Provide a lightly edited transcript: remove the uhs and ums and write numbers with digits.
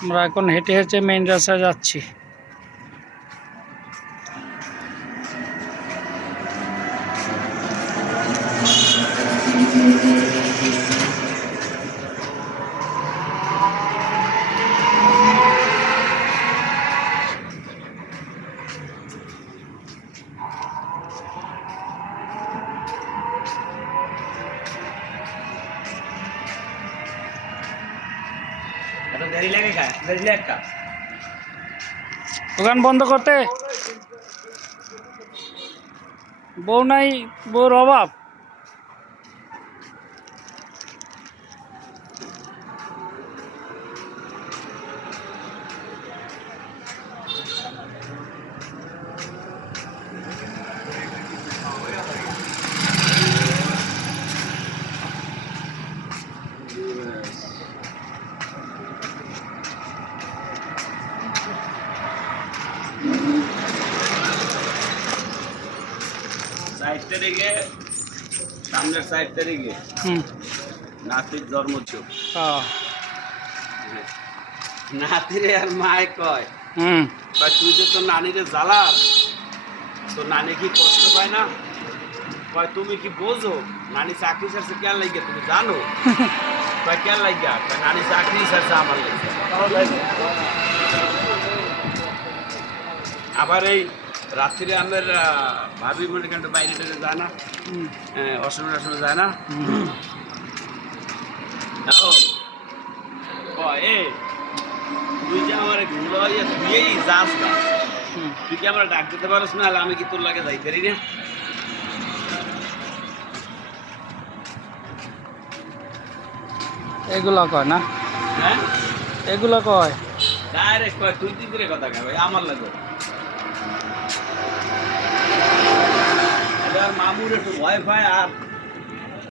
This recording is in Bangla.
আমরা এখন হেঁটে হেঁটে মেইন রাস্তায় যাচ্ছি। দোকান বন্ধ করতে বউ নাই, বউর অভাব। সামনের 4 তারিখে নাতির জন্ম ছিল। নাতিরে আর মায় কয় তুই যে তোর নানিরে জ্বালাস, তোর নানি কি কষ্ট পায় না? কয় তুমি কি বোঝো নানি চাকরি ছাড়ছে কেন লাগিয়া, তুমি জানো? কয় কেন লাগিয়া? নানি চাকরি ছাড়ছে আমার লাগে। আবার এই রাত্রিরে আমার ভাবি মনে কেন বাইরে টাইরে যায় না, অসময় যায় না। তুই যে আমার ঘুলো ধুয়েই যাস না, তুই কি আমার ডাক দিতে পারিস না? আমি কি তোর লাগে যাই পারি না? এগুলা কয় না? হ্যাঁ এগুলা কয় ডাইরেক্ট কয় তুই তুই করে কথা কয় ভাই আমার লাগে। এবার মামুর একটু ভয় পায় আর